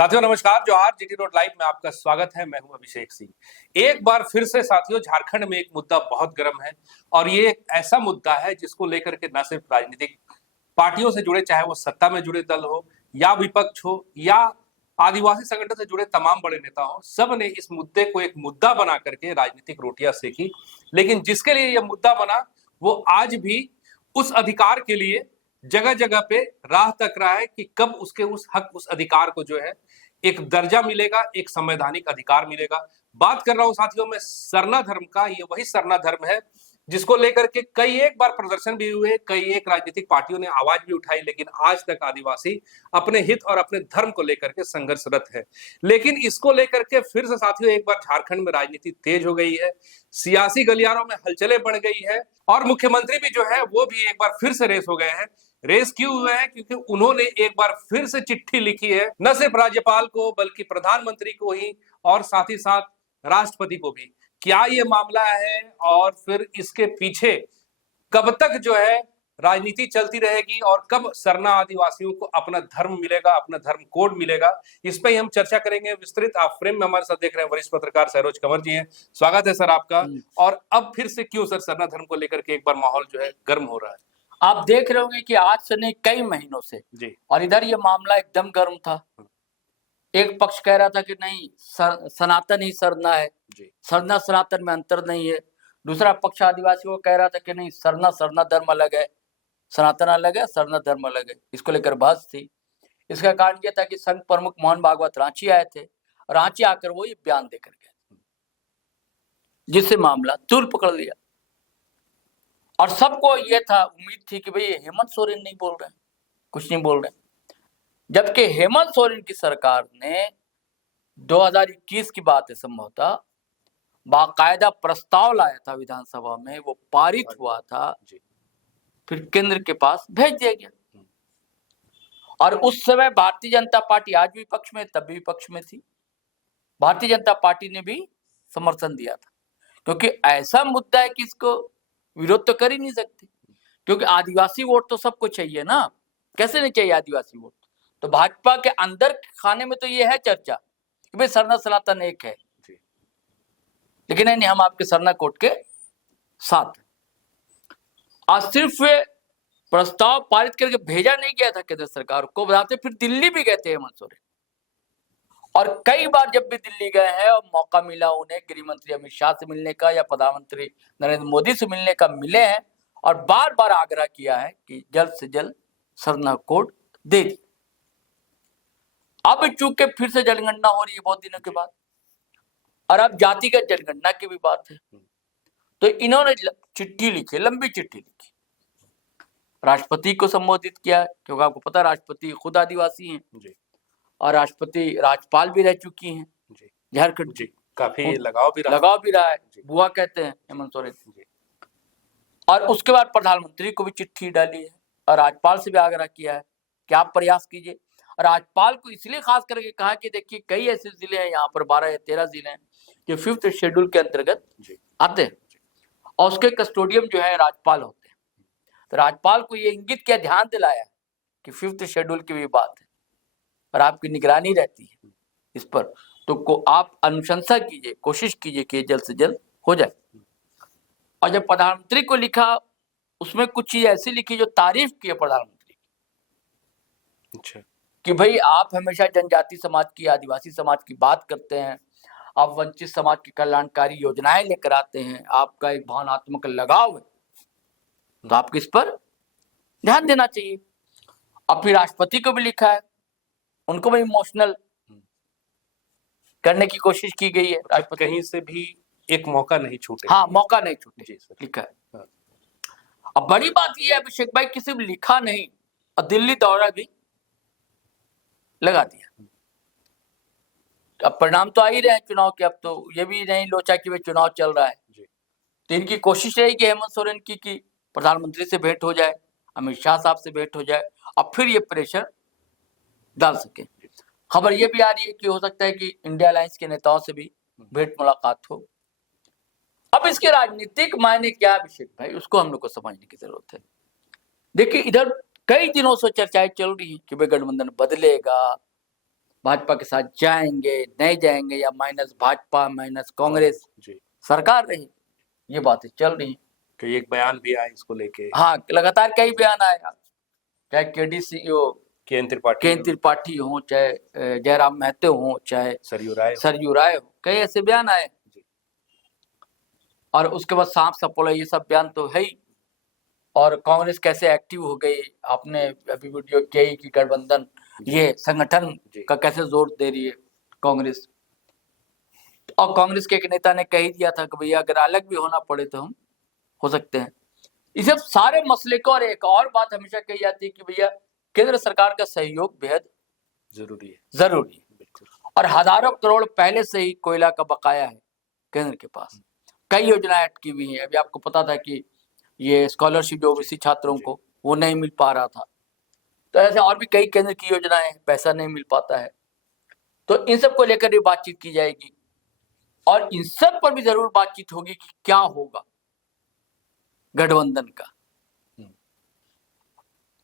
साथियों नमस्कार, जोहार। जीटी रोड लाइव में आपका स्वागत है। मैं हूं अभिषेक सिंह। एक बार फिर से साथियों, झारखंड में एक मुद्दा बहुत गर्म है और ये एक ऐसा मुद्दा है जिसको लेकर के न सिर्फ राजनीतिक पार्टियों से जुड़े, चाहे वो सत्ता में जुड़े दल हो या विपक्ष हो या आदिवासी संगठन से जुड़े तमाम बड़े नेता हो, सब ने इस मुद्दे को एक मुद्दा बना करके राजनीतिक रोटियां सेकी। लेकिन जिसके लिए यह मुद्दा बना वो आज भी उस अधिकार के लिए जगह जगह पे राह तक रहा है कि कब उसके उस हक, उस अधिकार को जो है एक दर्जा मिलेगा, एक संवैधानिक अधिकार मिलेगा। बात कर रहा हूं साथियों मैं सरना धर्म का। ये वही सरना धर्म है जिसको लेकर के कई एक बार प्रदर्शन भी हुए, कई एक राजनीतिक पार्टियों ने आवाज भी उठाई, लेकिन आज तक आदिवासी अपने हित और अपने धर्म को लेकर के संघर्षरत है। लेकिन इसको लेकर के फिर से साथियों एक बार झारखंड में राजनीति तेज हो गई है, सियासी गलियारों में हलचलें बढ़ गई है और मुख्यमंत्री भी जो है वो भी एक बार फिर से रेस हो गए हैं। रेस क्यों हुए हैं? क्योंकि उन्होंने एक बार फिर से चिट्ठी लिखी है, न सिर्फ राज्यपाल को बल्कि प्रधानमंत्री को ही और साथ ही साथ राष्ट्रपति को भी। क्या ये मामला है और फिर इसके पीछे कब तक जो है राजनीति चलती रहेगी और कब सरना आदिवासियों को अपना धर्म मिलेगा, अपना धर्म कोड मिलेगा, इस पे हम चर्चा करेंगे विस्तृत। आप फ्रेम में हमारे साथ देख रहे हैं वरिष्ठ पत्रकार सरोज कंवर जी हैं। स्वागत है सर आपका। और अब फिर से क्यों सर सरना धर्म को लेकर के एक बार माहौल जो है गर्म हो रहा है? आप देख रहे होंगे कि आज से नहीं कई महीनों से जी। और इधर ये मामला एकदम गर्म था। एक पक्ष कह रहा था कि नहीं सनातन ही सरना है, सरना सनातन में अंतर नहीं है। दूसरा पक्ष आदिवासियों को कह रहा था कि नहीं सरना धर्म अलग है, सनातन अलग है, सरना धर्म अलग है। इसको लेकर बहस थी। इसका कारण यह था कि संघ प्रमुख मोहन भागवत रांची आए थे। रांची आकर वो ये बयान देकर गए, जिससे मामला तूल पकड़ लिया। और सबको ये था, उम्मीद थी कि भाई हेमंत सोरेन नहीं बोल रहे हैं, कुछ नहीं बोल रहे हैं। जबकि हेमंत सोरेन की सरकार ने 2021 की बात है, संभवतः बाकायदा प्रस्ताव लाया था विधानसभा में, वो पारित हुआ था, फिर केंद्र के पास भेज दिया गया। और उस समय भारतीय जनता पार्टी, आज भी विपक्ष में, तब भी विपक्ष में थी, भारतीय जनता पार्टी ने भी समर्थन दिया था। क्योंकि ऐसा मुद्दा है कि इसको विरोध तो कर ही नहीं सकते, क्योंकि आदिवासी वोट तो सबको चाहिए ना। कैसे नहीं चाहिए आदिवासी वोट? तो भाजपा के अंदर खाने में तो ये है चर्चा कि भाई सरना सनातन एक है, लेकिन नहीं, हम आपके सरना कोड के साथ। आज सिर्फ प्रस्ताव पारित करके भेजा नहीं गया था केंद्र सरकार को, बताते फिर दिल्ली भी गए थे हेमंत सोरेन। और कई बार जब भी दिल्ली गए हैं और मौका मिला उन्हें गृह मंत्री अमित शाह से मिलने का या प्रधानमंत्री नरेंद्र मोदी से मिलने का, मिले हैं और बार बार आग्रह किया है कि जल्द से जल्द सरना कोड दे दी। अब चूंकि फिर से जनगणना हो रही है बहुत दिनों के बाद, और अब जातिगत जनगणना की भी बात है, तो इन्होंने चिट्ठी लिखी, लंबी चिट्ठी लिखी, राष्ट्रपति को संबोधित किया। क्योंकि आपको पता राष्ट्रपति खुद आदिवासी हैं और राष्ट्रपति राज्यपाल भी रह चुकी हैं झारखंड जी। काफी लगाव भी रहा है, बुआ कहते हैं हेमंत सोरेन। और उसके बाद प्रधानमंत्री को भी चिट्ठी डाली है और राज्यपाल से भी आग्रह किया है कि आप प्रयास कीजिए। और राज्यपाल को इसलिए खास करके कहा कि देखिए कई ऐसे जिले हैं यहाँ पर, 12 या 13 जिले हैं जो 5th शेड्यूल के अंतर्गत आते हैं और उसके कस्टोडियम जो है राज्यपाल होते हैं। तो राज्यपाल को ये इंगित किया, ध्यान दिलाया कि 5th शेड्यूल की भी बात है और आपकी निगरानी रहती है इस पर, तो आप अनुशंसा कीजिए, कोशिश कीजिए कि जल्द से जल्द हो जाए। और जब प्रधानमंत्री को लिखा, उसमें कुछ चीज ऐसी लिखी जो तारीफ की है प्रधानमंत्री की। अच्छा। कि भाई आप हमेशा जनजाति समाज की, आदिवासी समाज की बात करते हैं, आप वंचित समाज की कल्याणकारी योजनाएं लेकर आते हैं, आपका एक भावनात्मक लगाव है, तो आपको इस पर ध्यान देना चाहिए। और फिर राष्ट्रपति को भी लिखा है, उनको भी इमोशनल करने की कोशिश की गई है। राष्ट्रपति कहीं से भी एक मौका नहीं छूटे। हाँ, मौका नहीं छूटे लिखा है। हाँ। अब बड़ी बात यह है अभिषेक भाई, किसी भी लिखा नहीं और दिल्ली दौरा भी लगा दिया। अब परिणाम तो आ ही रहे हैं चुनाव के। अब तो ये भी नहीं लोचा कि वे चुनाव चल रहा है, तो इनकी कोशिश रहेगी हेमंत सोरेन की कि प्रधानमंत्री से भेंट हो जाए, अमित शाह साहब से भेंट हो जाए और फिर ये प्रेशर डाल सके। खबर ये भी आ रही है कि हो सकता है कि इंडिया अलायंस के नेताओं से भी भेंट मुलाकात हो। अब इसके राजनीतिक मायने क्या अभिषेक भाई, उसको हम लोग को समझने की जरूरत है। देखिए इधर कई दिनों से चर्चाएं चल रही है कि भाई गठबंधन बदलेगा, भाजपा के साथ जाएंगे नहीं जाएंगे, या माइनस भाजपा माइनस कांग्रेस जी सरकार रही, ये बातें चल रही हैं। कि एक बयान भी आया इसको लेके, हाँ, लगातार कई बयान आएगा, चाहे केडीसी हो, केन त्रिपाठी हो, चाहे जयराम महतो हो, चाहे सरयू राय हो, कई ऐसे बयान आए। और उसके बाद सांप सपोला, ये सब बयान तो है ही। और कांग्रेस कैसे एक्टिव हो गई, आपने अभी वीडियो किया ही कि गठबंधन ये संगठन का कैसे जोर दे रही है कांग्रेस। और कांग्रेस के एक नेता ने कह दिया था कि भैया अगर अलग भी होना पड़े तो हम हो सकते हैं। इस सब सारे मसले को, और एक और बात हमेशा कही जाती है कि भैया केंद्र सरकार का सहयोग बेहद जरूरी है। और हजारों करोड़ पहले से ही कोयला का बकाया है केंद्र के पास, कई योजनाएं अटकी हुई हैं। अभी आपको पता था कि ये स्कॉलरशिप जो ओबीसी छात्रों को वो नहीं मिल पा रहा था, तो ऐसे और भी कई केंद्र की योजनाएं, पैसा नहीं मिल पाता है। तो इन सब को लेकर भी बातचीत की जाएगी, और इन सब पर भी जरूर बातचीत होगी कि क्या होगा गठबंधन का।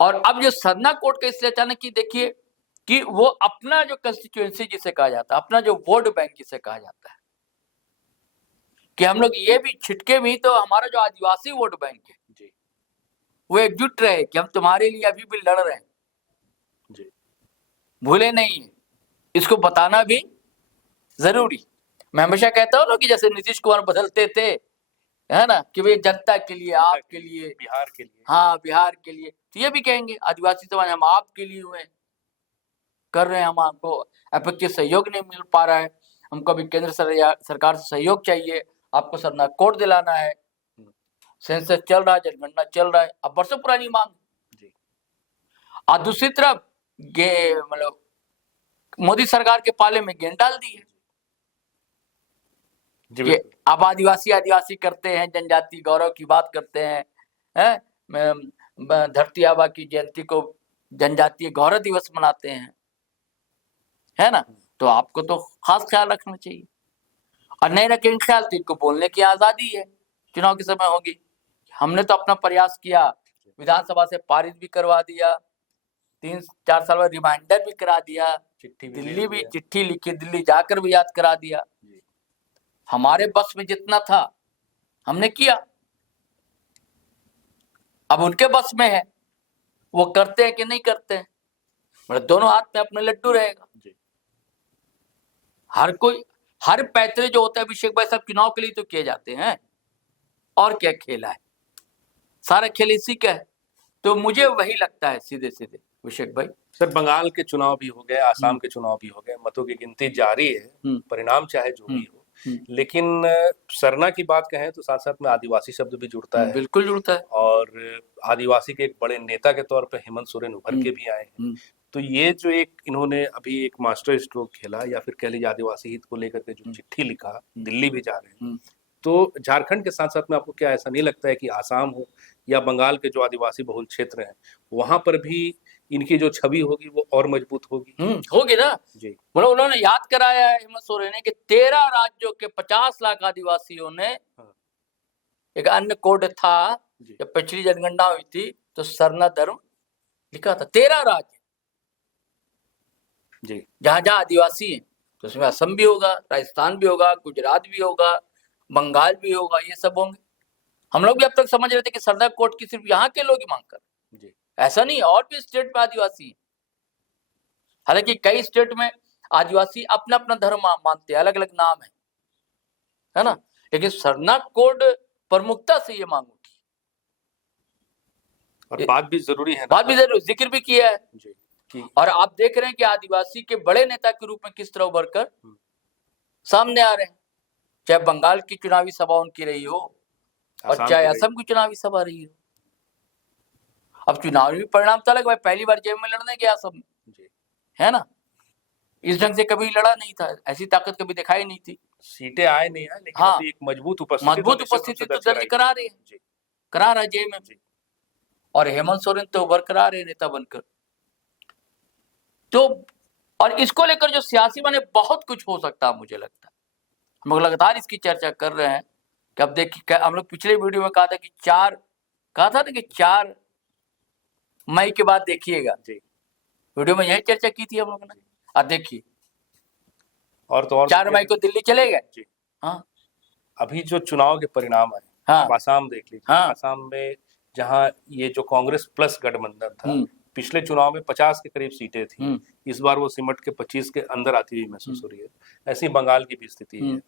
और अब जो सरना कोर्ट का इसलिए अचानक की देखिए कि वो अपना जो कंस्टिट्यूएंसी जिसे कहा जाता है, अपना जो वोट बैंक जिसे कहा जाता है, कि हम लोग ये भी छिटके भी तो हमारा जो आदिवासी वोट बैंक है वो एकजुट रहे कि हम तुम्हारे लिए अभी भी लड़ रहे हैं, भूले नहीं है, इसको बताना भी जरूरी। मैं हमेशा कहता हूँ ना कि जैसे नीतीश कुमार बदलते थे, है ना, कि भाई जनता के लिए, आपके लिए, बिहार के लिए, हाँ बिहार के लिए, तो ये भी कहेंगे आदिवासी समाज हम आपके लिए हुए कर रहे हैं, हम आपको अपेक्षित सहयोग नहीं मिल पा रहा है, हमको अभी केंद्र सरकार से सहयोग चाहिए, आपको सरना कोड दिलाना है, सेंसस चल रहा है, जनगणना चल रहा है, अब वर्षों पुरानी मांग। और दूसरी तरफ मतलब मोदी सरकार के पाले में गेंद डाल दी है कि अब आदिवासी करते हैं, जनजाति गौरव की बात करते हैं, धरती आबा की जयंती को जनजातीय गौरव दिवस मनाते हैं, है ना, तो आपको तो खास ख्याल रखना चाहिए। और नहीं रखेंगे ख्याल तो इनको बोलने की आजादी है, चुनाव के समय होगी। हमने तो अपना प्रयास किया, विधानसभा से पारित भी करवा दिया, 3-4 साल बाद रिमाइंडर भी करा दिया, दिल्ली भी चिट्ठी लिखी, दिल्ली जाकर भी याद करा दिया, हमारे बस में जितना था हमने किया। अब उनके बस में है, वो करते हैं कि नहीं करते हैं, मतलब दोनों हाथ में अपने लड्डू रहेगा। हर कोई, हर पैतरे जो होता है अभिषेक भाई, सब चुनाव के लिए तो किए जाते हैं, और क्या खेला है, सारा खेल इसी का है। तो मुझे वही लगता है सीधे सीधे अभिषेक भाई। सर, बंगाल के चुनाव भी हो गए, आसाम के चुनाव भी हो गए, मतों की गिनती जारी है, परिणाम चाहे जो भी हो, लेकिन सरना की बात कहें तो साथ साथ में आदिवासी शब्द भी जुड़ता है, बिल्कुल जुड़ता है। और आदिवासी के एक बड़े नेता के तौर पे हेमंत सोरेन उभर के भी आए हैं। तो ये जो एक इन्होंने अभी एक मास्टर स्ट्रोक खेला, या फिर कह लीजिए आदिवासी हित को लेकर के जो चिट्ठी लिखा, दिल्ली भी जा रहे हैं, तो झारखंड के साथ साथ में आपको क्या ऐसा नहीं लगता है कि आसाम हो या बंगाल के जो आदिवासी बहुल क्षेत्र हैं वहां पर भी इनकी जो छवि होगी वो और मजबूत होगी? होगी ना जी। मतलब उन्होंने याद कराया है हेमंत सोरेन ने कि 13 राज्यों के 50 लाख आदिवासियों ने एक अन्य कोड था, जब पिछली जनगणना हुई थी तो सरना धर्म लिखा था। 13 राज्य जी, जहां जहां आदिवासी है, तो उसमें असम भी होगा, राजस्थान भी होगा, गुजरात भी होगा, बंगाल भी होगा, ये सब होंगे। हम लोग भी अब तक समझ रहे थे कि सरना कोड की सिर्फ यहाँ के लोग ही मांग कर, ऐसा नहीं, और भी स्टेट में आदिवासी है। हालांकि कई स्टेट में आदिवासी अपना अपना धर्म मानते हैं, अलग अलग नाम है ना, लेकिन सरना कोड प्रमुखता से ये मांग उठी। और बात भी जरूरी है, बात भी जरूरी, जिक्र भी किया है जी। और आप देख रहे हैं कि आदिवासी के बड़े नेता के रूप में किस तरह उभर कर सामने आ रहे हैं, चाहे बंगाल की चुनावी सभा उनकी रही हो और चाहे असम की चुनावी सभा रही हो। अब चुनावी परिणाम तो अलग, भाई पहली बार जेब में लड़ने गया सब, है ना, इस ढंग से कभी लड़ा नहीं था, ऐसी ताकत कभी दिखाई नहीं थी, सीटें आए नहीं है, लेकिन हाँ, एक मजबूत उपस्थिति तो दर्ज करा रहे हैं, करा रहा जेब में, और हेमंत सोरेन तो बरकरार है नेता बनकर। तो और इसको लेकर जो सियासी माने बहुत कुछ हो सकता है, मुझे लगता है हम लोग लगातार इसकी चर्चा कर रहे हैं कि अब देखिए, हम लोग पिछले वीडियो में कहा था कि 4 मई के बाद देखिएगा जी, वीडियो में यही चर्चा की थी हम लोगों ने। अब देखिए और तो और 4 मई को दिल्ली चले गए। जी। हाँ अभी जो चुनाव के परिणाम आए, हाँ आप आसाम देख लीजिए। हाँ। आसाम में जहां ये जो कांग्रेस प्लस गठबंधन था, पिछले चुनाव में 50 के करीब सीटें थी, इस बार वो सिमट के 25 के अंदर आती हुई महसूस हो रही है। ऐसी बंगाल की भी स्थिति है।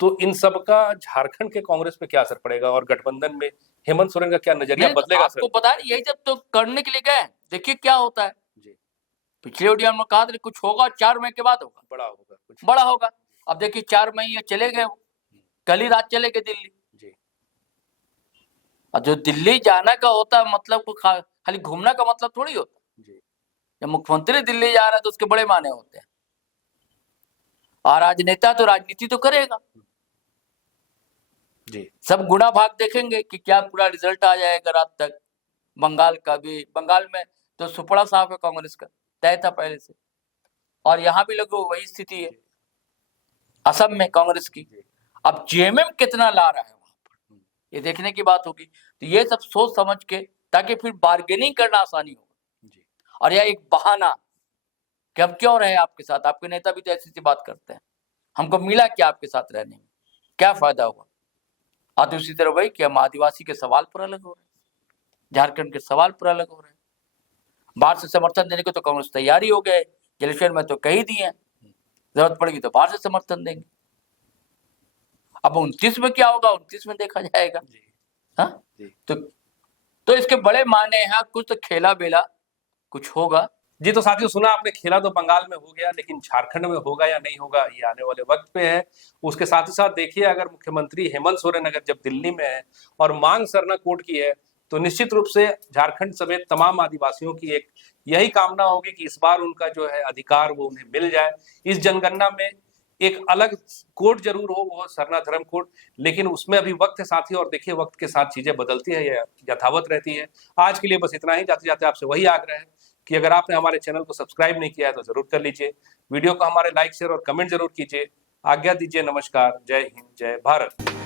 तो इन सब का झारखंड के कांग्रेस पे क्या असर पड़ेगा और गठबंधन में हेमंत सोरेन का क्या नजरिया बदलेगा? आपको पता है यही जब तो करने के लिए गए, देखिए क्या होता है। जी। पिछले ओडिया में कहा था कुछ होगा, 4 मई के बाद होगा, बड़ा होगा, कुछ बड़ा होगा। अब देखिए 4 मई चले गए, कल ही रात चले गए दिल्ली। जी। और जो दिल्ली जाना का होता है मतलब खाली घूमना का मतलब थोड़ी होता है। जी। जब मुख्यमंत्री दिल्ली जा रहा है तो उसके बड़े माने होते हैं। और राजनेता तो राजनीति तो करेगा जी। सब गुणा भाग देखेंगे कि क्या पूरा रिजल्ट आ जाएगा रात तक। बंगाल का भी, बंगाल में तो सुपड़ा साहब है कांग्रेस का, तय था पहले से। और यहाँ भी लगभग वही स्थिति है असम में कांग्रेस की। अब जेएमएम कितना ला रहा है वहां पर, ये देखने की बात होगी। तो ये सब सोच समझ के, ताकि फिर बार्गेनिंग करना आसानी हो। और यह एक बहाना कि हम क्यों रहे आपके साथ, आपके नेता भी तो ऐसी बात करते हैं, हमको मिला क्या आपके साथ रहने में, क्या फायदा हुआ। और दूसरी तरफ वही कि हम आदिवासी के सवाल पर अलग हो रहे हैं, झारखंड के सवाल पर अलग हो रहे हैं। बाहर से समर्थन देने को तो कांग्रेस तैयारी हो गए, इलेक्शन में तो कही दिए, जरूरत पड़ेगी तो बाहर से समर्थन देंगे। अब 29 में क्या होगा, 29 में देखा जाएगा। हाँ तो इसके बड़े माने हैं, कुछ तो खेला बेला कुछ होगा। जी। तो साथियों, सुना आपने, खेला तो बंगाल में हो गया, लेकिन झारखंड में होगा या नहीं होगा ये आने वाले वक्त पे है। उसके साथ ही साथ देखिए, अगर मुख्यमंत्री हेमंत सोरेन अगर जब दिल्ली में है और मांग सरना कोर्ट की है, तो निश्चित रूप से झारखंड समेत तमाम आदिवासियों की एक यही कामना होगी कि इस बार उनका जो है अधिकार वो उन्हें मिल जाए। इस जनगणना में एक अलग कोर्ट जरूर हो, वो सरना धर्म कोर्ट, लेकिन उसमें अभी वक्त है साथी। और देखिए, वक्त के साथ चीजें बदलती है या यथावत रहती है। आज के लिए बस इतना ही। जाते जाते आपसे वही आग्रह है कि अगर आपने हमारे चैनल को सब्सक्राइब नहीं किया है तो जरूर कर लीजिए। वीडियो को हमारे लाइक शेयर और कमेंट जरूर कीजिए। आज्ञा दीजिए। नमस्कार। जय हिंद, जय भारत।